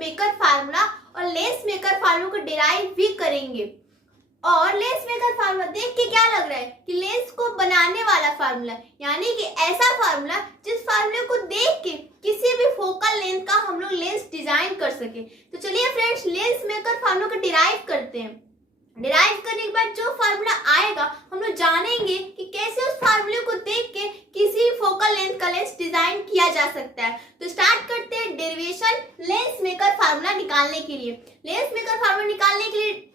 Maker formula और lens maker formula को derive भी करेंगे। और लेंस मेकर फार्मूला देख के क्या लग रहा है कि लेंस को बनाने वाला फार्मूला, यानी कि ऐसा फार्मूला जिस फार्मूले को देख के किसी भी फोकल लेंथ का हम लोग लेंस डिजाइन कर सके। तो चलिए फ्रेंड्स, लेंस मेकर फार्मूला को डिराइव करते हैं। डिराइव करने के बाद जो फार्मूला आएगा हम लोग जानेंगे कि कैसे उस फार्मूले को देख के किसी फोकल लेंथ का लेंस डिजाइन किया जा सकता है। तो स्टार्ट करते हैं डेरिवेशन लेंस मेकर फार्मूला निकालने के लिए। लेंस मेकर फार्मूला निकालने के लिए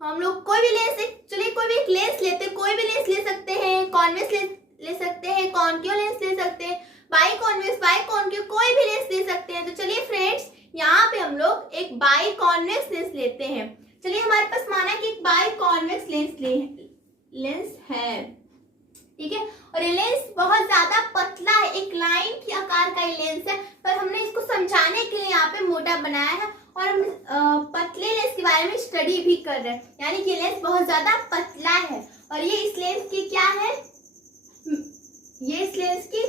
हम लोग कोई भी लेंस, चलिए कोई भी एक लेंस लेते हैं। कोई भी लेंस ले सकते हैं, कॉन्वेक्स ले सकते हैं, कॉनकेव लेंस ले सकते हैं, बाई कॉन्वेक्स, बाई कॉनकेव, कोई भी लेंस ले सकते हैं। तो चलिए फ्रेंड्स, यहाँ पे हम लोग एक बाई कॉन्वेक्स लेंस लेते हैं। चलिए हमारे पास माना कि एक बाई कॉन्वेक्स लेंस है, ठीक है। और ये लेंस बहुत ज्यादा पतला है, एक लाइन के आकार का ये लेंस है, पर हमने इसको समझाने के लिए यहाँ पे मोटा बनाया है और हम पतले लेंस के बारे में स्टडी भी कर रहे हैं, यानी कि लेंस बहुत ज्यादा पतला है। और ये इस लेंस की क्या है, ये इस लेंस की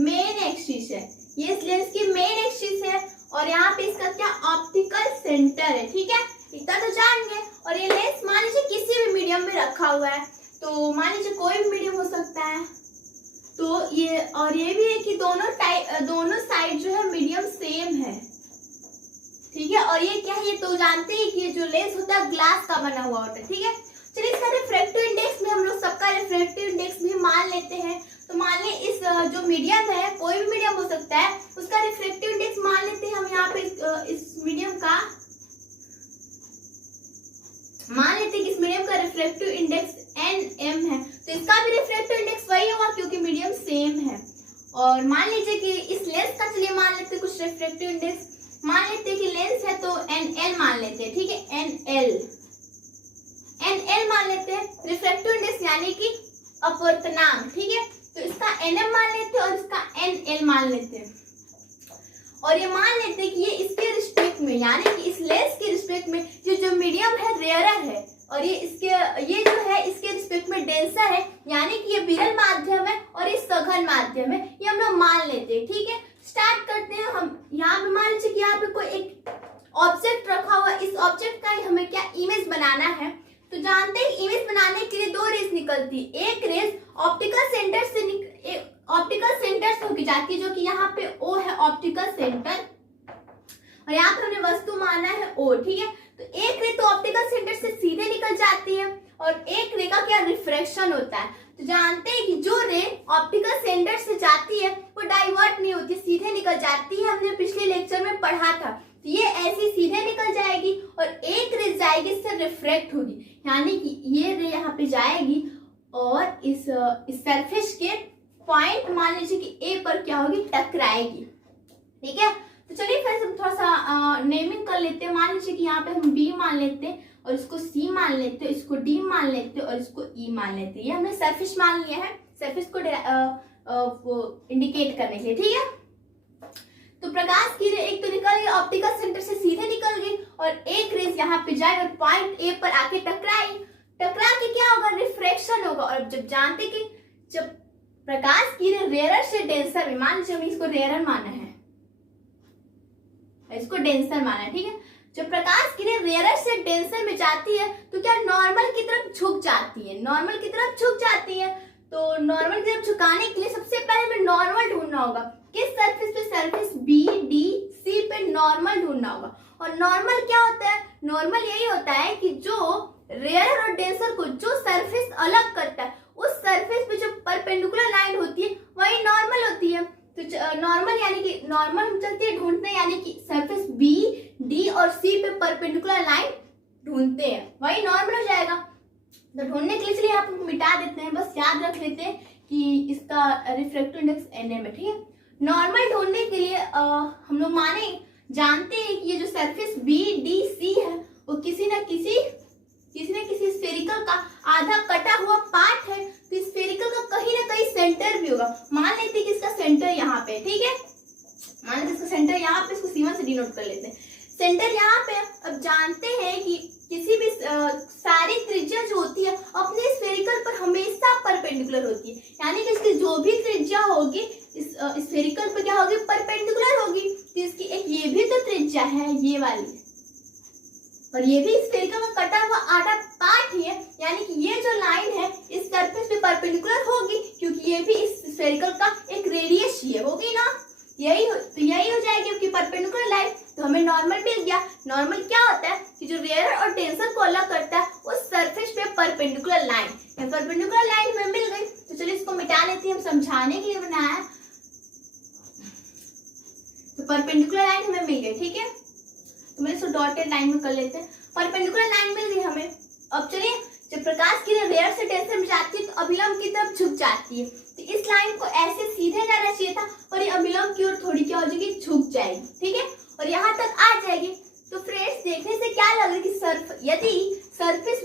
मेन एक्सिस है, ये इस लेंस की मेन एक्सिस है। और यहाँ पे इसका क्या ऑप्टिकल सेंटर है, ठीक है, इतना तो जान गए। और ये लेंस मान लीजिए किसी भी मीडियम में रखा हुआ है, तो मान लीजिए कोई भी मीडियम हो सकता है। तो ये और ये भी है कि दोनों साइड जो है मीडियम सेम है, ठीक है। और ये क्या है, ये तो जानते हैं कि जो लेंस होता है ग्लास का बना हुआ होता है, ठीक है। चलिए इसका रिफ्रैक्टिव इंडेक्स में हम लोग सबका रिफ्रैक्टिव इंडेक्स भी मान लेते हैं। तो मान लें इस जो मीडियम है, कोई भी मीडियम हो सकता है, उसका रिफ्रैक्टिव इंडेक्स मान लेते हैं हम यहाँ पे इस मीडियम का मान लेते हैं कि इस मीडियम का रिफ्रैक्टिव इंडेक्स nm है। तो इसका भी रिफ्रैक्टिव इंडेक्स वही होगा क्योंकि मीडियम सेम है। और मान लीजिए कि इस लेंस का, चलिए मान लेते हैं कुछ रिफ्रैक्टिव इंडेक्स, मान लेते हैं कि लेंस है तो nl मान लेते हैं, ठीक है, nl मान लेते हैं रिफ्रैक्टिव इंडेक्स यानी कि अपवर्तनांक, ठीक है। तो इसका nm मान लेते हैं और इसका nl मान लेते हैं। और ये मान लेते हैं कि ये इसके रिस्पेक्ट में, यानी कि इस लेंस के रिस्पेक्ट में जो मीडियम है रेयरर है, और ये जो है इसके रिस्पेक्ट में डेंसर है, यानी कि ये विरल माध्यम है और ये सघन माध्यम है। ये हम लोग मान लेते हैं, ठीक है। स्टार्ट करते हैं हम। यहाँ पे मान लीजिए कि यहाँ पे कोई एक ऑब्जेक्ट रखा हुआ है, इस ऑब्जेक्ट का हमें क्या इमेज बनाना है। तो जानते हैं इमेज बनाने के लिए दो रेस निकलती है। एक रेस ऑप्टिकल सेंटर से होकर जाती है, जो कि यहाँ पे O है ऑप्टिकल सेंटर, और यहाँ पे हमने वस्तु माना है O, ठीक है। तो एक रे तो ऑप्टिकल सेंटर से सीधे निकल जाती है और एक रे का क्या रिफ्रैक्शन होता है। तो जानते हैं कि जो रे ऑप्टिकल सेंटर से जाती है वो डाइवर्ट नहीं होती, सीधे निकल जाती है, हमने पिछले लेक्चर में पढ़ा था। तो ये ऐसी सीधे निकल जाएगी और एक रे जाएगी, इससे रिफ्रैक्ट होगी, यानी कि ये रे यहाँ पे जाएगी और इस सरफेस के पॉइंट मान लीजिए कि ए पर क्या होगी, टकराएगी, ठीक है। तो चलिए फिर हम थोड़ा सा नेमिंग कर लेते हैं। मान लीजिए कि यहाँ पे हम बी मान लेते हैं और इसको सी मान लेते हैं, इसको डी मान लेते हैं और इसको ई मान लेते हैं। ये हमने सरफेस मान लिया है, सरफेस को इंडिकेट करने के लिए, ठीक है। तो प्रकाश की रे एक तो निकल गई ऑप्टिकल सेंटर से सीधे निकल गई और एक रेस यहाँ पे जाए और पॉइंट ए पर आके टकराई। टकरा के क्या होगा, रिफ्रैक्शन होगा। और जब जानते कि जब प्रकाश की रे रेयरर से डेंसर में, मान लीजिए इसको रेयरर माना है, इसको डेंसर माना है, ठीक है। जब प्रकाश की रे रेयरर से डेंसर में जाती है तो क्या नॉर्मल की तरफ झुक जाती है, नॉर्मल की तरफ झुक जाती है। तो नॉर्मल की तरफ झुकाने के लिए सबसे पहले हमें नॉर्मल ढूंढना होगा। किस सरफेस पे, सरफेस बी डी सी पे नॉर्मल ढूंढना होगा। और नॉर्मल क्या होता है, नॉर्मल यही होता है कि जो रेयरर और डेंसर को जो सरफेस अलग करता है, उस सरफेस पे जो परपेंडिकुलर लाइन होती है वही नॉर्मल होती है। तो नॉर्मल यानी कि नॉर्मल हम चलते हैं ढूंढते हैं, यानी कि सरफेस बी डी और सी पे परपेंडिकुलर लाइन ढूंढते हैं, वही नॉर्मल हो जाएगा। तो ढूंढने के लिए चलिए आप मिटा देते हैं, बस याद रख लेते हैं कि इसका रिफ्रैक्टिव इंडेक्स nm है, ठीक है। नॉर्मल ढूंढने के लिए हम लोग जानते हैं कि ये जो सरफेस बी डी सी है वो किसी न किसी स्फेरिकल का आधा कटा हुआ पार्ट है। तो स्फेरिकल का कहीं ना कहीं सेंटर भी होगा। मान लेते हैं कि इसका सेंटर यहाँ पे, ठीक है, मान लेते इसका सेंटर यहाँ पे, इसको C1 से डिनोट कर लेते हैं, सेंटर यहाँ पे। अब जानते हैं कि किसी भी सारी त्रिज्या जो होती है अपने स्फेरिकल पर हमेशा परपेंडिकुलर होती है, यानी कि इसकी जो भी त्रिज्या होगी इस स्फेरिकल पे क्या होगी, परपेंडिकुलर होगी। तो इसकी एक ये भी तो त्रिज्या है, ये वाली, और ये भी स्फेरिकल का कटा हुआ आधा पार्ट ही है, यानी कि ये जो लाइन है इस सरफेस पे परपेंडिकुलर होगी, क्योंकि ये भी इस स्फेरिकल का एक रेडियस ही है, होगी ना। यही हो जाएगी आपकी परपेंडिकुलर लाइन। तो हमें नॉर्मल मिल गया। नॉर्मल क्या होता है कि जो रेयर और डेंसर को अलग करता है उस सरफेस पे परपेंडिकुलर लाइन, या परपेंडिकुलर लाइन हमें मिल गई। तो चलिए इसको मिटा लेते हैं, हम समझाने के लिए बनाया है। तो परपेंडिकुलर लाइन हमें मिल गई, ठीक है। तो मैं इसको डॉटेड लाइन में कर लेते हैं। परपेंडिकुलर लाइन मिल गई हमें। अब चलिए, जब प्रकाश किरण रेयर से डेंसर में जाती है तो अभिलंब की तरफ झुक जाती है। तो इस लाइन को ऐसे सीधे जाना चाहिए था, और ये अभिलंब की ओर थोड़ी क्या हो जाएगी, झुक जाएगी, ठीक है, और यहाँ तक आ जाएगी। तो फ्रेंड्स देखने से क्या लग रहा है कि यदि सरफेस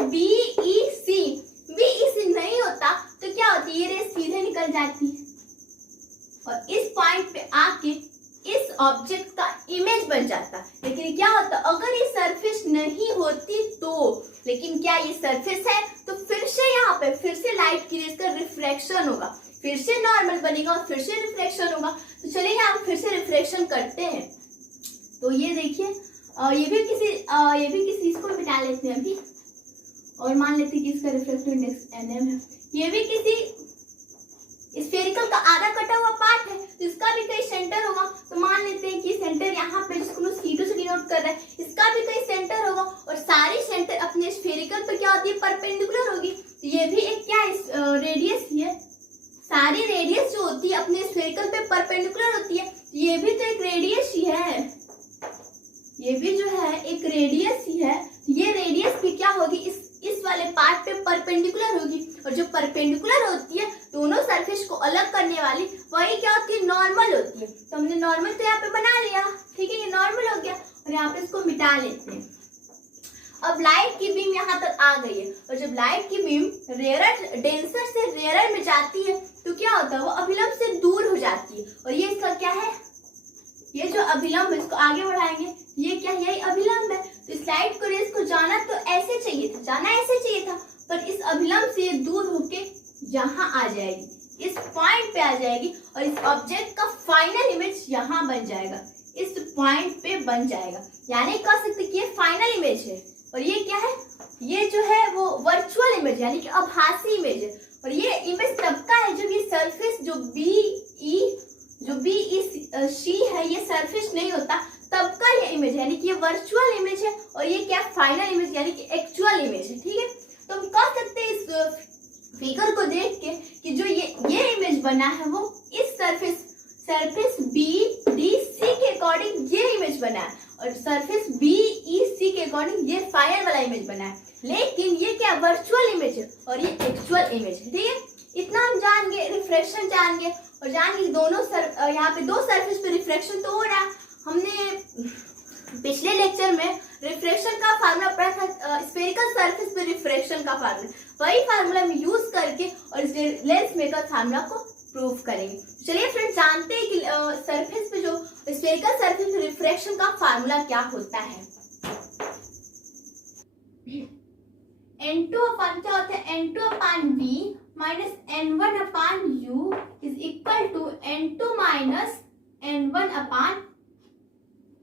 BEC नहीं होता तो क्या होती, ये रेस सीधे निकल जाती और इस पॉइंट पे आके इस ऑब्जेक्ट का इमेज बन जाता। लेकिन क्या होता अगर ये सरफेस नहीं होती तो, लेकिन क्या ये सरफेस है तो फिर से यहाँ पे फिर से लाइट की रेस का रिफ्रैक्शन होगा, फिर से नॉर्मल बनेगा और फिर से रिफ्लेक्शन होगा। तो चलिए हम फिर से रिफ्लेक्शन करते हैं। तो ये देखिए, ये भी किसी इसको मिटा लेते हैं अभी, और मान लेते हैं कि इसका रिफ्रैक्टिव इंडेक्स nm है। ये भी किसी स्फेरिकल का आधा कटा हुआ पार्ट है, तो इसका भी कहीं सेंटर होगा। तो मान लेते हैं कि सेंटर यहाँ पे जिसको C2 से डिनोट कर रहा है, इसका भी कहीं सेंटर होगा, और सारी सेंटर अपने स्फेरिकल पर क्या होती है, परपेंडिकुलर होगी। तो ये भी एक क्या रेडियस ही है। सारी रेडियस जो होती है अपने स्फेरिकल पे परपेंडिकुलर होती है, ये भी तो एक रेडियस ही है, ये भी जो है एक रेडियस ही है। ये रेडियस भी क्या होगी, इस वाले पार्ट पे परपेंडिकुलर होगी, और जो परपेंडिकुलर होती है दोनों सरफेस को अलग करने वाली, वही क्या होती है, नॉर्मल होती है। तो हमने नॉर्मल तो यहाँ पे बना लिया, ठीक है, ये नॉर्मल हो गया, और यहाँ पे इसको मिटा लेते हैं। अब लाइट की बीम यहाँ तक आ गई है, और जब लाइट की बीम डेंसर से रेयर में जाती है तो क्या होता है, वो अभिलंब से दूर हो जाती है। और ये इसका क्या है, ये जो अभिलंब है इसको आगे बढ़ाएंगे, ये क्या, यही अभिलंब है। तो इस लाइट को रेस को जाना तो ऐसे चाहिए था, जाना ऐसे चाहिए था, पर इस अभिलंब से दूर होके यहाँ आ जाएगी, इस पॉइंट पे आ जाएगी, और इस ऑब्जेक्ट का फाइनल इमेज यहाँ बन जाएगा, इस पॉइंट पे बन जाएगा। यानी कह सकते कि ये फाइनल इमेज है। और ये क्या है, ये जो है वो वर्चुअल इमेज यानी कि आभासी इमेज है। और ये इमेज तब का है जब ये सरफेस जो BEC है ये सरफेस नहीं होता, तब का ये इमेज है, यानी कि ये वर्चुअल इमेज है, और ये क्या, फाइनल इमेज यानी कि एक्चुअल इमेज है, ठीक है। तो हम कह सकते हैं इस फिगर को देख के कि जो ये इमेज बना है वो इस सरफेस BDC के अकॉर्डिंग ये इमेज बना है, और सरफेस BEC के अकॉर्डिंग ये फाइनल वाला इमेज बना है। लेकिन ये क्या, वर्चुअल इमेज है और ये एक्चुअल इमेज है, ठीक है। इतना हम जान गए, रिफ्लेक्शन जान गए, और जान गए दोनों यहाँ पे दो सरफेस पे रिफ्लेक्शन तो हो रहा है। हमने पिछले लेक्चर में रिफ्लेक्शन का फार्मूला पढ़ा था, स्फेरिकल सरफेस पे रिफ्लेक्शन का फार्मूला, वही फार्मूला हम यूज करके और इस लेंस मेकर फार्मूला को प्रूव करेंगे। चलिए फ्रेंड्स, जानते हैं कि सरफेस पे जो स्फेरिकल सरफेस पे रिफ्लेक्शन का फार्मूला क्या होता है। N2 अपन क्या होता है, N2 upon V minus N1 upon U is equal to N2 minus N1 upon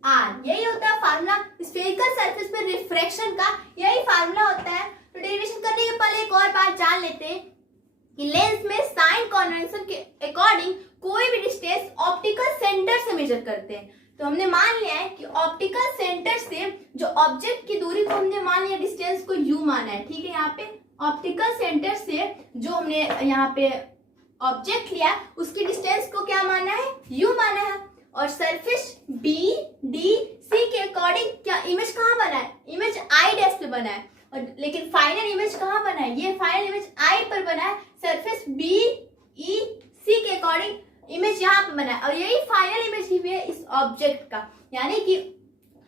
R। यही होता है फार्मूला स्फेरिकल सरफेस पे रिफ्रैक्शन का, यही फार्मूला होता है। तो डेरिवेशन करने के पहले एक और बात जान लेते हैं कि लेंस में साइन कन्वेंशन के अकॉर्डिंग कोई भी डिस्टेंस ऑप्टिकल सेंटर से मेजर करते हैं। तो हमने मान लिया है कि ऑप्टिकल सेंटर से जो ऑब्जेक्ट की दूरी को हमने मान लिया, डिस्टेंस को u माना है, ठीक है। यहाँ पे ऑप्टिकल सेंटर से जो हमने यहाँ पे ऑब्जेक्ट लिया उसकी डिस्टेंस को क्या माना है, u माना है। और सरफेस BDC के अकॉर्डिंग क्या इमेज कहाँ बना है, इमेज I डैश पे बना है, और लेकिन फाइनल इमेज कहाँ बना है, ये फाइनल इमेज I पर बना है। सरफेस BEC के अकॉर्डिंग इमेज यहाँ पे बना है, और यही फाइनल इमेज ही है इस ऑब्जेक्ट का। यानी कि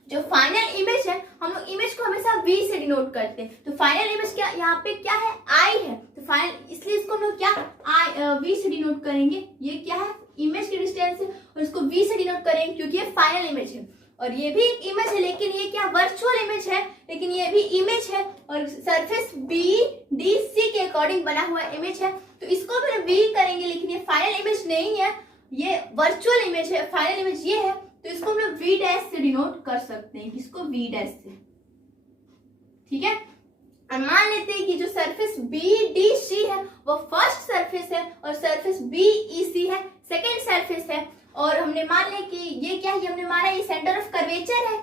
जो फाइनल इमेज है, हम लोग इमेज को हमेशा V से डिनोट करते हैं। तो फाइनल इमेज क्या यहाँ पे क्या है, I है, तो फाइनल, इसलिए इसको हम लोग क्या V से डिनोट करेंगे। ये क्या है, इमेज की डिस्टेंस है, और इसको V से डिनोट करेंगे क्योंकि ये फाइनल इमेज है। और ये भी एक इमेज है, लेकिन ये क्या, वर्चुअल इमेज है, लेकिन ये भी इमेज है, और सरफेस BDC के अकॉर्डिंग बना हुआ इमेज है। तो इसको भी V करेंगे, लेकिन ये फाइनल इमेज नहीं है, ये वर्चुअल इमेज है, फाइनल इमेज ये है, तो इसको हम लोग v डैश से डिनोट कर सकते हैं, किसको v डैश से, ठीक है। और मान लेते हैं कि जो सरफेस BDC है वो फर्स्ट सरफेस है और सरफेस BEC है सेकेंड सरफेस है, और हमने मान लिया कि ये क्या है, हमने माना ये सेंटर ऑफ कर्वेचर है,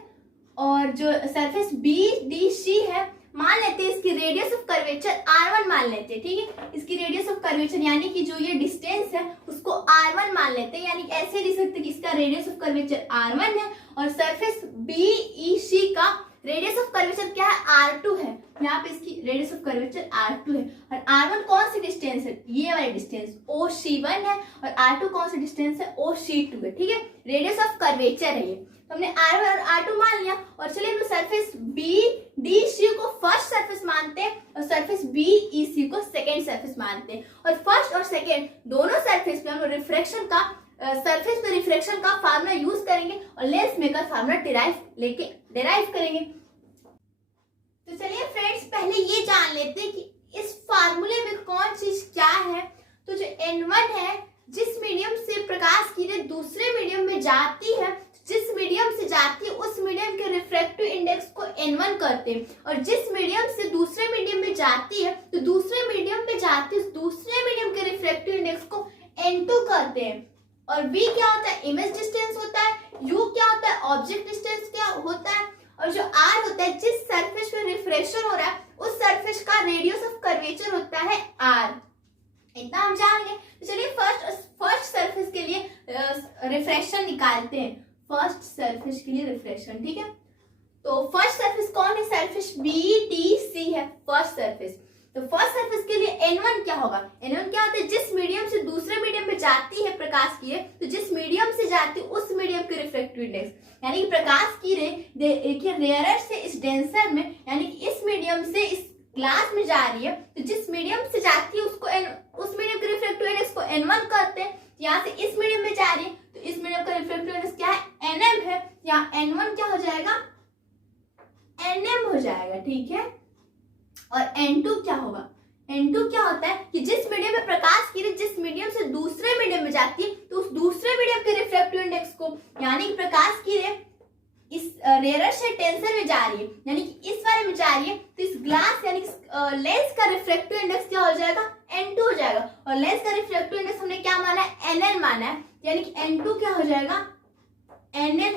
और जो सरफेस BDC है मान लेते हैं इसकी रेडियस ऑफ कर्वेचर R1 मान लेते हैं, ठीक है। इसकी रेडियस ऑफ कर्वेचर यानी कि जो ये डिस्टेंस है उसको R1 मान लेते हैं, यानी कि ऐसे लिख सकते हैं कि इसका रेडियस ऑफ कर्वेचर R1 है और सरफेस BEC का रेडियस ऑफ कर्वेचर क्या है, R2 है। यहाँ पे इसकी रेडियस ऑफ कर्वेचर R2 है, और R1 कौन सी डिस्टेंस है, ये वाली डिस्टेंस OC1 है, और R2 कौन सी डिस्टेंस है, OC2 है, ठीक है। रेडियस ऑफ कर्वेचर है ये, तो हमने R1 और R2 मान लिया। और चलिए हम सरफेस BDC को फर्स्ट सरफेस मानते हैं और सरफेस BEC को सेकेंड सरफेस मानते हैं, और फर्स्ट और सेकेंड दोनों सरफेस में हम रिफ्रैक्शन का सरफेस पे रिफ्रैक्शन का फार्मूला यूज करेंगे और लेंस मेकर फार्मूला डिराइव करेंगे। तो चलिए फ्रेंड्स पहले ये जान लेते हैं कि इस फार्मूले में कौन चीज क्या है। तो जो N1 है, जिस मीडियम से प्रकाश की किरण दूसरे मीडियम में जाती है, जिस मीडियम से जाती है उस मीडियम के रिफ्रैक्टिव इंडेक्स को N1 करते हैं, और जिस मीडियम से दूसरे मीडियम में जाती है तो दूसरे मीडियम में जाती है दूसरे मीडियम के रिफ्रैक्टिव इंडेक्स को N2 करते हैं। और V क्या होता है, इमेज डिस्टेंस होता है, U क्या होता है, ऑब्जेक्ट डिस्टेंस क्या होता है, और जो R होता है जिस सरफेस पे रिफ्रैक्शन हो रहा है उस सरफेस का रेडियस ऑफ कर्वेचर होता है R। इतना हम जान गए। तो चलिए फर्स्ट सरफेस के लिए रिफ्रैक्शन निकालते हैं, फर्स्ट सरफेस के लिए रिफ्रैक्शन, ठीक है। तो फर्स्ट सरफेस कौन है, सरफेस BDC है फर्स्ट सरफेस। तो फर्स्ट सरफेस के लिए N1 क्या होगा, N1 क्या होता है, जिस मीडियम से दूसरे मीडियम में जाती है प्रकाश की रे, तो जिस मीडियम से जाती है उस मीडियम के रिफ्रैक्टिव इंडेक्स, यानी कि प्रकाश की रे देखिए रेयरर से इस डेंसर में, यानी कि इस मीडियम से इस ग्लास में जा रही है, तो जिस मीडियम से जाती है उसको उस मीडियम के रिफ्रैक्टिव इंडेक्स को N1 करते हैं। यहाँ से इस मीडियम में जा रही है तो इस मीडियम का रिफ्रैक्टिव इंडेक्स क्या है, NM है, यहाँ N1 क्या हो जाएगा, NM हो जाएगा, ठीक है। और N2 क्या होगा, N2 क्या होता है कि जिस मीडियम में प्रकाश की किरण जिस मीडियम से दूसरे मीडियम में जाती है तो उस दूसरे मीडियम के रिफ्रैक्टिव इंडेक्स को, यानी कि प्रकाश की किरण इस रेयरर से टेंसर में जा रही है, यानी कि इस वाले में जा रही है, तो इस ग्लास यानी लेंस का रिफ्रैक्टिव इंडेक्स क्या हो जाएगा, N2 हो जाएगा। और लेंस का रिफ्रैक्टिव इंडेक्स हमने क्या माना है, NL माना है, यानी कि N2 क्या हो जाएगा, NL।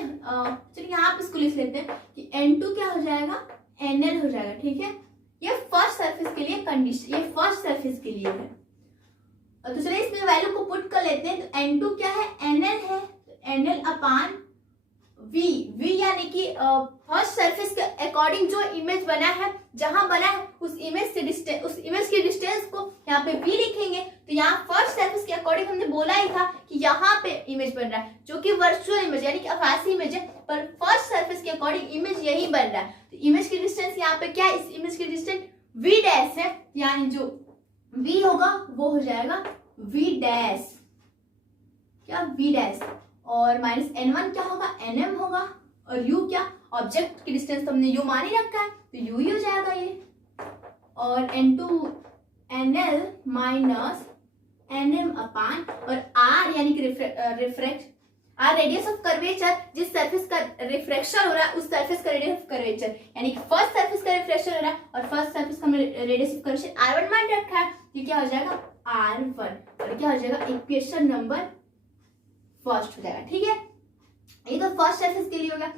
चलिए यहाँ पे इसको लिख लेते हैं कि N2 क्या हो जाएगा, NL हो जाएगा, ठीक है। ये फर्स्ट सरफेस के लिए कंडीशन, ये फर्स्ट सरफेस के लिए है। तो चलिए इसमें वैल्यू को पुट कर लेते हैं। तो N2 क्या है, NL है, तो NL अपान V यानी कि फर्स्ट सरफेस के अकॉर्डिंग जो इमेज बना है, जहां बना है उस इमेज की डिस्टेंस को यहाँ पे V लिखेंगे। तो यहाँ फर्स्ट सरफेस के अकॉर्डिंग हमने बोला ही था कि यहाँ पे इमेज बन रहा है जो कि वर्चुअल इमेज यानी कि आभासी इमेज है, पर फर्स्ट सरफेस के अकॉर्डिंग इमेज यही बन रहा है। तो इमेज की डिस्टेंस यहाँ पे क्या है, इस इमेज की डिस्टेंस V डैश है, यानी जो V होगा वो हो जाएगा V डैश, क्या V डैश, और माइनस N1 क्या होगा, NM होगा, और U क्या, ऑब्जेक्ट की डिस्टेंस हमने U मान ही रखा है तो U ही हो जाएगा ये, और N2 NL माइनस NM अपान, और R यानी कि R रेडियस ऑफ कर्वेचर, जिस सरफेस का रिफ्रैक्शन हो रहा है उस सरफेस का रेडियस ऑफ कर्वेचर, यानी कि फर्स्ट सरफेस का रिफ्रैक्शन हो रहा है और फर्स्ट सरफेस का रेडियस ऑफ कर्वेचर R1 मान रखा है, ये क्या हो जाएगा R1, और क्या हो जाएगा इक्वेशन नंबर फर्स्ट हो जाएगा, ठीक है। ये तो फर्स्ट सरफेस के लिए होगा।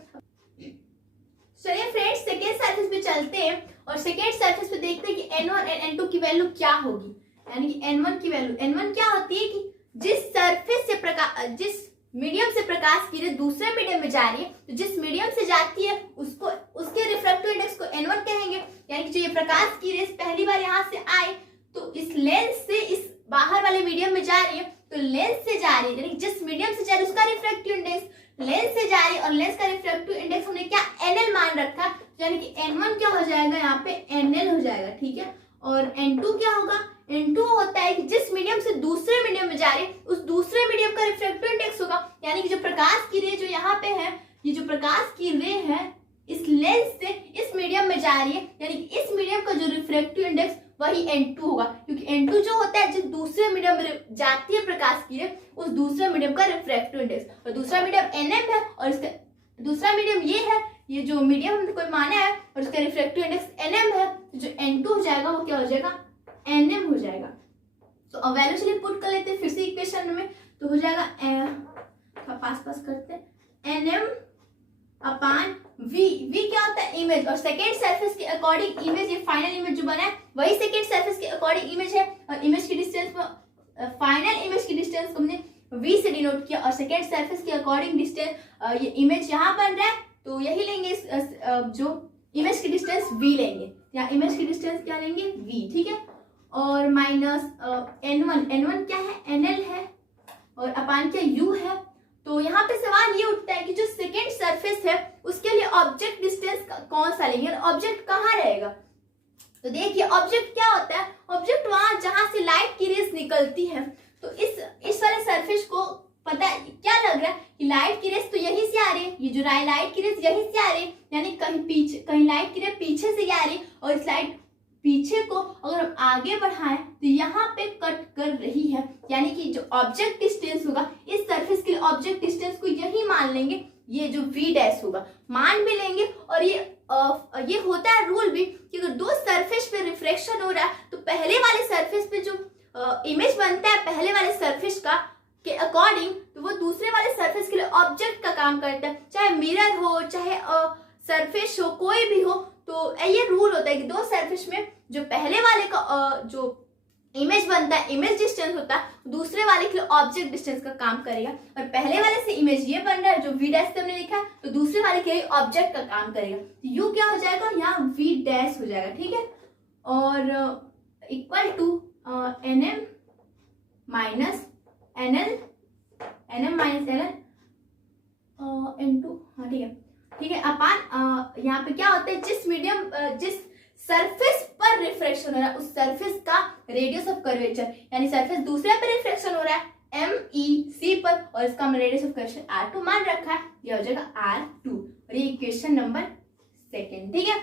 चलिए फ्रेंड्स सेकेंड सरफेस पे चलते हैं और सेकेंड सरफेस पे देखते हैं कि N1 और N2 की वैल्यू क्या होगी, यानी कि N1 की वैल्यू, N1 क्या होती है कि जिस सरफेस से जिस मीडियम से प्रकाश की किरण दूसरे मीडियम में जा रही है, तो जिस मीडियम से जाती है उसको उसके रिफ्रैक्टिव इंडेक्स को N1 कहेंगे, यानी कि जो ये प्रकाश की रेस पहली बार यहाँ से आए तो इस लेंस से इस बाहर वाले मीडियम में जा रही है, तो लेंस से जा रही है यानी जिस मीडियम से जा रही है उसका रिफ्रैक्टिव इंडेक्स लेंस से जा रही है, और लेंस का रिफ्रैक्टिव इंडेक्स हमने क्या NL मान रखा, यानी कि N1 क्या हो जाएगा यहाँ पे NL हो जाएगा, ठीक है। और N2 क्या होगा, N2 होता है कि जिस मीडियम से दूसरे मीडियम में जा रही है उस दूसरे मीडियम का रिफ्रैक्टिव इंडेक्स होगा, यानी कि जो प्रकाश की रे जो यहाँ पे है, ये जो प्रकाश की रे है इस लेंस से इस मीडियम में जा रही है, यानी कि इस मीडियम का जो रिफ्रैक्टिव इंडेक्स वही N2 होगा, क्योंकि N2 जो होता है जिस दूसरे मीडियम में जाती है प्रकाश की रे, उस दूसरे मीडियम का रिफ्रैक्टिव इंडेक्स, और दूसरा मीडियम NM है और इसका दूसरा मीडियम ये है, ये जो मीडियम हमने कोई माना है और उसका रिफ्रैक्टिव इंडेक्स NM है, तो जो N2 हो जाएगा वो क्या हो जाएगा, NM हो जाएगा। तो अब वैल्यू चलिए पुट कर लेते हैं फिर से इक्वेशन में, तो हो जाएगा पास करते हैं NM अपान V क्या होता है, इमेज, और सेकेंड सरफेस के अकॉर्डिंग इमेज, ये फाइनल इमेज जो बना है वही सेकेंड सरफेस के अकॉर्डिंग इमेज है, और इमेज की डिस्टेंस फाइनल इमेज की डिस्टेंस को हमने V से डिनोट किया, और सेकेंड सरफेस के अकॉर्डिंग डिस्टेंस ये इमेज यहाँ बन रहा है, तो यही लेंगे जो इमेज की डिस्टेंस V लेंगे, या इमेज की डिस्टेंस क्या लेंगे, V, ठीक है। और माइनस N1 क्या है, NL है, और अपान क्या U है। तो यहाँ पे सवाल ये उठता है कि जो सेकेंड सरफेस है उसके लिए ऑब्जेक्ट डिस्टेंस कौन सा लेंगे, ऑब्जेक्ट कहाँ रहेगा। तो देखिए ऑब्जेक्ट क्या होता है, ऑब्जेक्ट वहां जहां से लाइट की रेस निकलती है। तो इस वाले सरफेस को पता है क्या लग रहा है कि लाइट की रेस तो यहीं से आ रही है, ये जो लाइट की रेस यहीं से आ रही है, यानी कहीं लाइट की रेस पीछे से आ रही है, और इस लाइट पीछे को अगर हम आगे बढ़ाएं तो यहाँ पे कट कर रही है, यानी कि जो ऑब्जेक्ट डिस्टेंस होगा इस सरफेस के लिए ऑब्जेक्ट डिस्टेंस को यही मान लेंगे, ये जो V डैश होगा मान भी लेंगे। और ये होता है रूल भी कि अगर दो सरफेस पे रिफ्लेक्शन हो रहा है तो पहले वाले सरफेस पे जो इमेज बनता है पहले वाले सरफेस का के अकॉर्डिंग, तो वो दूसरे वाले सरफेस के लिए ऑब्जेक्ट का काम करता है, चाहे मिरर हो चाहे सरफेस हो कोई भी हो। तो ये रूल होता है कि दो सरफेस में जो पहले वाले का जो इमेज बनता है इमेज डिस्टेंस होता है दूसरे वाले के लिए ऑब्जेक्ट डिस्टेंस का काम करेगा, और पहले वाले से इमेज ये बन रहा है जो V डैश हमने लिखा है, तो दूसरे वाले के लिए ऑब्जेक्ट का काम करेगा, तो U क्या हो जाएगा, यहाँ V डैश हो जाएगा, ठीक है। और equal to NM minus NL N2, हाँ ठीक है अपान यहाँ पे क्या होता है जिस सरफेस पर रिफ्रैक्शन हो रहा है उस सरफेस का रेडियस ऑफ कर्वेचर, यानी सरफेस दूसरे पर रिफ्रैक्शन हो रहा है MEC पर, और इसका हमने रेडियस ऑफ कर्वेचर R2 मान रखा है, यह हो जाएगा R2, और ये इक्वेशन नंबर 2, ठीक है।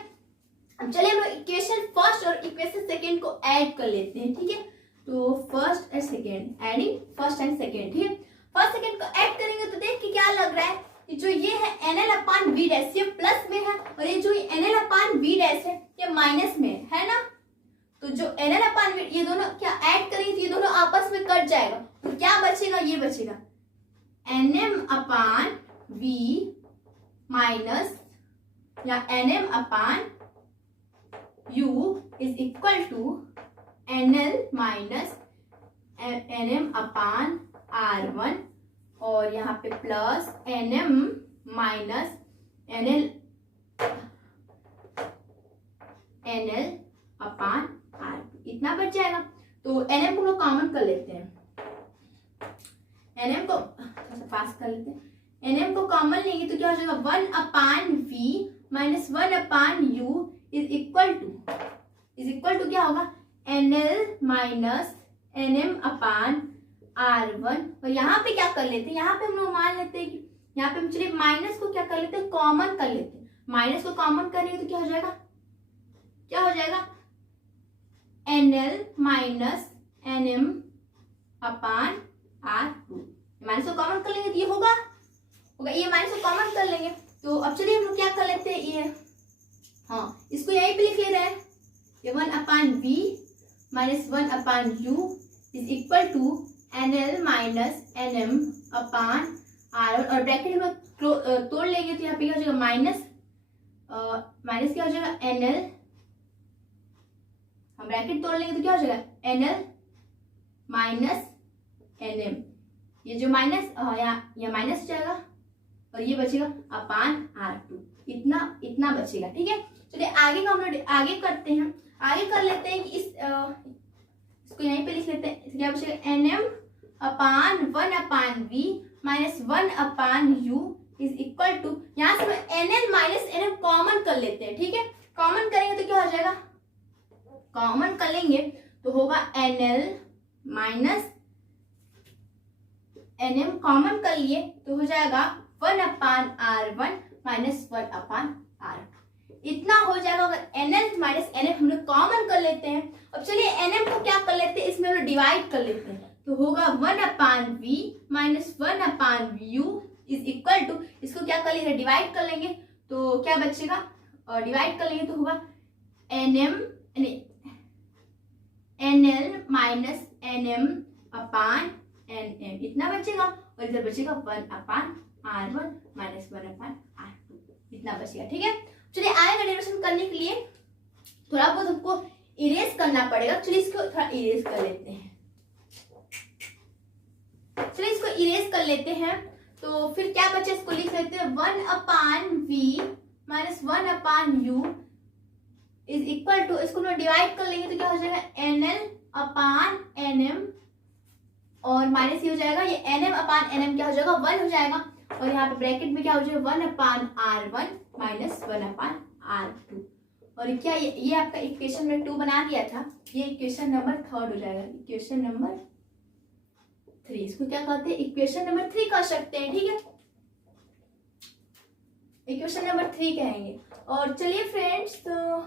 अब चलिए हम इक्वेशन फर्स्ट और इक्वेशन सेकंड को ऐड कर लेते हैं, ठीक है। तो first and second, adding first and second, ठीक है। फर्स्ट सेकंड को ऐड करेंगे तो देख के क्या लग रहा है, जो ये है NL अपान V डैश, ये प्लस में है, और ये जो NL अपान V डैश है ये माइनस में है ना। तो जो NL अपान V, ये दोनों क्या ऐड करेंगे तो ये दोनों आपस में कट जाएगा, तो क्या बचेगा, ये बचेगा NM अपान V माइनस या NM upon U is equal to NL minus NM upon R1, और यहाँ पे plus NM minus NL upon R2, इतना बच जाएगा। तो NM को लोग कॉमन कर लेते हैं, NM को पास कर लेते हैं, NM को कॉमन लेंगे तो क्या हो जाएगा 1 upon V minus 1 upon U is equal to क्या होगा NL minus NM upon R1, और यहाँ पे क्या कर लेते हैं, यहाँ पे हम लोग मान लेते हैं कि यहाँ पे हम चलिए माइनस को क्या कर लेते हैं, कॉमन कर लेते हैं, माइनस को कॉमन करेंगे तो क्या हो जाएगा NL माइनस NM अपान R2, माइनस को कॉमन कर लेंगे तो ये होगा ये माइनस को कॉमन कर लेंगे। तो अब चलिए हम लोग क्या कर लेते हैं, ये हाँ इसको यहीं पे लिख ले रहे हैं, ये 1 upon V minus 1 upon U is equal to NL minus NM upon R1, और ब्रैकेट हम लोग तोड़ लेंगे तो यहाँ पे क्या हो जाएगा माइनस क्या हो जाएगा NL, हम ब्रैकेट तोड़ लेंगे तो क्या हो जाएगा NL माइनस NM, ये जो माइनस यहाँ माइनस हो जाएगा, और ये बचेगा अपान R2, इतना बचेगा, ठीक है। चलिए आगे का हम लोग आगे करते हैं, आगे कर लेते हैं कि इसको यहीं पे लिख लेते हैं, क्या बचेगा NM upon 1 upon V minus 1 upon U is equal to, यहाँ से NL माइनस NM कॉमन कर लेते हैं, ठीक है। कॉमन करेंगे तो क्या हो जाएगा, कॉमन कर लेंगे तो होगा NL माइनस NM कॉमन कर लिए तो हो जाएगा 1 अपान R1 माइनस 1 अपान R2, इतना हो जाएगा। अगर NL माइनस NM हम लोग कॉमन कर लेते हैं अब चलिए nm को क्या कर लेते हैं, इसमें हम लोग डिवाइड कर लेते हैं, तो होगा 1/v minus 1/u is equal to, इसको क्या कर लेंगे, डिवाइड कर लेंगे, तो क्या बचेगा, और डिवाइड कर लेंगे तो होगा nl माइनस nm/nm इतना बचेगा, और इधर बचेगा 1/r1 माइनस 1/r2 इतना बचेगा। ठीक है, चलिए आगे का डेरिवेशन करने के लिए थोड़ा बहुत हमको इरेज करना पड़ेगा। चलिए इसको थोड़ा इरेज कर लेते हैं, चलिए इसको इरेज कर लेते हैं, तो फिर क्या बचे, इसको लिख लेते हैं 1/v minus 1/u is equal to, इसको हम डिवाइड कर लेंगे तो क्या हो जाएगा nl/nm और माइनस ये हो जाएगा, ये nm/nm क्या हो जाएगा 1 हो जाएगा, और यहाँ पे ब्रैकेट में क्या हो जाएगा 1/r1 माइनस 1/r2, और क्या ये आपका इक्वेशन में 2 बना दिया था, ये इक्वेशन नंबर 3 हो जाएगा, इक्वेशन नंबर 3, इसको क्या कहते हैं, इक्वेशन नंबर 3 कर सकते हैं। ठीक है, इक्वेशन नंबर 3 कहेंगे। और चलिए फ्रेंड्स, तो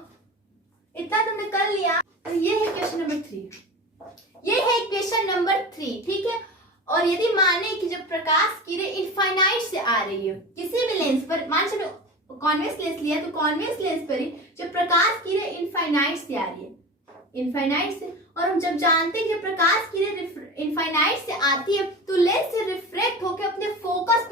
इतना तुमने कर लिया, तो ये है इक्वेशन नंबर 3, ये है इक्वेशन नंबर 3। ठीक है, और यदि माने कि जब प्रकाश किरण इनफाइनाइट से आ रही है किसी भी लेंस पर, मान चलो कॉन्वेक्स लेंस लिया, तो कॉन्वेक्स लेंस पर ही जब प्रकाश किरण इनफाइनाइट से आ रही है, इनफाइनाइट से, और हम जब जानते हैं कि प्रकाश किरण इनफाइनाइट से आती है तो लेंस से रिफ्लेक्ट होकर अपने फोकस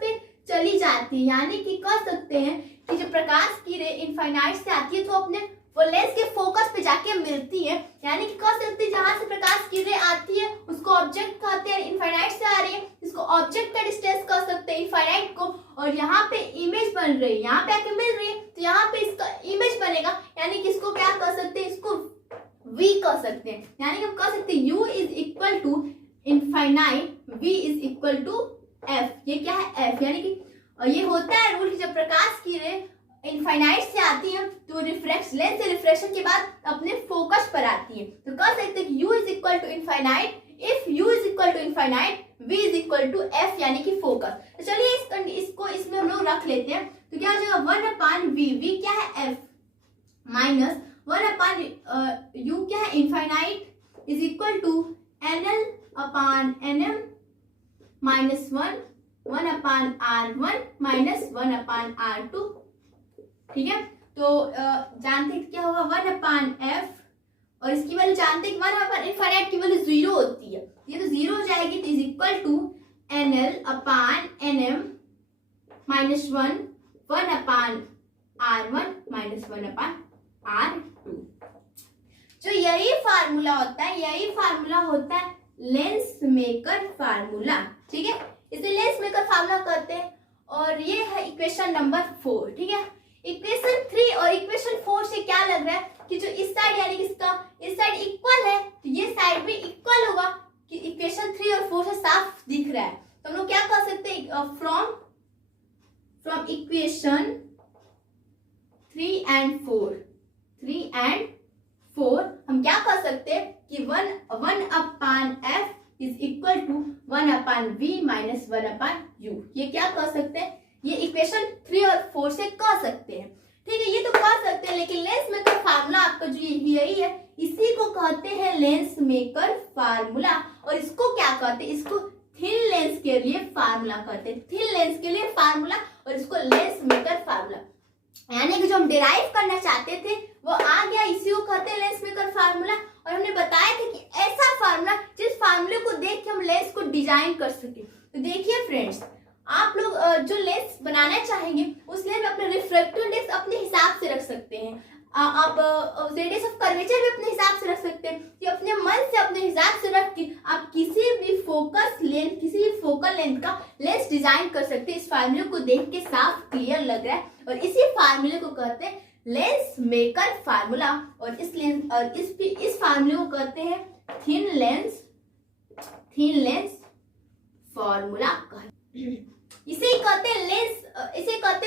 पे चली जाती है, यानी कि कह सकते हैं कि जब प्रकाश किरण इनफाइनाइट से आती है तो अपने वो लेंस के फोकस पे जाके मिलती है, यानी कि कह सकते हैं जहां से प्रकाश किरण आती है उसको ऑब्जेक्ट कहते हैं, इनफाइनाइट से आ रही है इसको ऑब्जेक्ट का डिस्टेंस कह सकते हैं इनफाइनाइट को, और यहाँ पे इमेज बन रही है, यहाँ पे आके मिल रही है तो यहाँ पे इसका इमेज बनेगा, यानी कि इसको क्या कह सकते हैं, इसको v कह सकते हैं, यानी कि हम कह सकते हैं u is equal to infinite, v is equal to f, ये क्या है f, यानी कि ये होता है रूल कि जब प्रकाश किरण इनफाइनाइट से आती है तो लेंस से रिफ्लेक्शन के बाद अपने फोकस पर आती है, तो कह सकते हैं कि u is equal to infinite, if u is equal to infinite v is equal to f, यानी कि फोकस। तो चलिए इसको इसमें हम लोग रख लेते हैं, तो क्या हो जाएगा 1/v, v क्या है f माइनस 1/u क्या है infinite is equal to nl/nm minus 1/r1 minus 1/r2। ठीक है, तो जानते हैं क्या होगा 1/f, और इसकी वैल्यू जानते हैं 1/इनफाइनाइट की वैल्यू 0 होती है, ये तो 0 हो जाएगी, तो is equal to nl/nm minus 1/r1 minus 1/r2। जो यही फार्मूला होता है लेंस मेकर फार्मूला। ठीक है, इसे लेंस मेकर फार्मूला कहते हैं, और ये है इक्वेशन नंबर 4। ठीक है, इक्वेशन 3 और इक्वेशन 4 से क्या लग रहा है कि जो इस साइड यानी कि इसका इस साइड इक्वल है तो ये साइड भी इक्वल होगा, कि इक्वेशन 3 और 4 से साफ दिख रहा है, तो हम लोग क्या कर सकते हैं, फ्रॉम इक्वेशन 3 and 4 हम क्या कर सकते हैं कि 1/f is equal to 1/v minus 1/u, ये क्या कर सकते हैं, ये इक्वेशन 3 और 4 से कह सकते हैं। ठीक है, ये तो कह सकते हैं, लेकिन लेंस मेकर फार्मूला आपका जो यही है, इसी को कहते हैं लेंस मेकर फार्मूला, और इसको क्या कहते हैं, इसको थिन लेंस के लिए फार्मूला कहते हैं, थिन लेंस के लिए फार्मूला, और इसको लेंस मेकर फार्मूला, यानी कि जो हम डिराइव करना चाहते थे वो आ गया, इसी को कहते हैं लेंस मेकर फार्मूला। और हमने बताया था कि ऐसा फार्मूला जिस फार्मूले को देख के हम लेंस को डिजाइन कर सके। तो देखिए फ्रेंड्स, आप लोग जो लेंस बनाना चाहेंगे उस लेंस में अपने रिफ्रैक्टिव इंडेक्स अपने हिसाब से रख सकते हैं, आप रेडियस ऑफ कर्वेचर भी अपने हिसाब से रख सकते हैं, कि अपने मन से अपने हिसाब से रख के आप किसी भी फोकल लेंथ का लेंस डिजाइन कर सकते हैं। इस फार्मूले को देख के साफ क्लियर लग रहा है, और इसी फार्मूले को कहते हैं लेंस मेकर फार्मूला, और इस फार्मूले को कहते हैं थिन लेंस फार्मूला। इसे कहते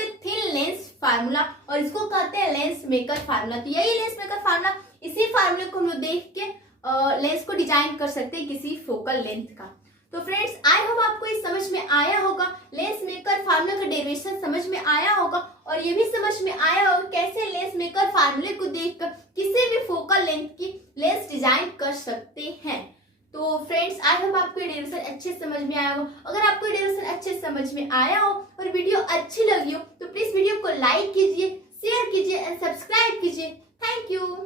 हैं थिन लेंस फार्मूला, और इसको कहते हैं लेंस मेकर फार्मूला। तो यही लेंस मेकर फार्मूला, इसी फार्मूले को हम लोग देख के लेंस को डिजाइन कर सकते हैं किसी फोकल लेंथ का। तो फ्रेंड्स आई होप आपको ये समझ में आया होगा, लेस मेकर फार्मूला का डेरिवेशन समझ में आया होगा और ये भी समझ में आया होगा कैसे लेस मेकर फार्मूले को देखकर किसी भी फोकल लेंथ की लेस डिजाइन कर सकते हैं। तो फ्रेंड्स आई होप आपको ये डेरिवेशन अच्छे समझ में आया होगा। अगर आपको ये डेरिवेशन अच्छे समझ में आया हो और वीडियो अच्छी लगी हो तो प्लीज वीडियो को लाइक कीजिए, शेयर कीजिए एंड सब्सक्राइब कीजिए। Thank you.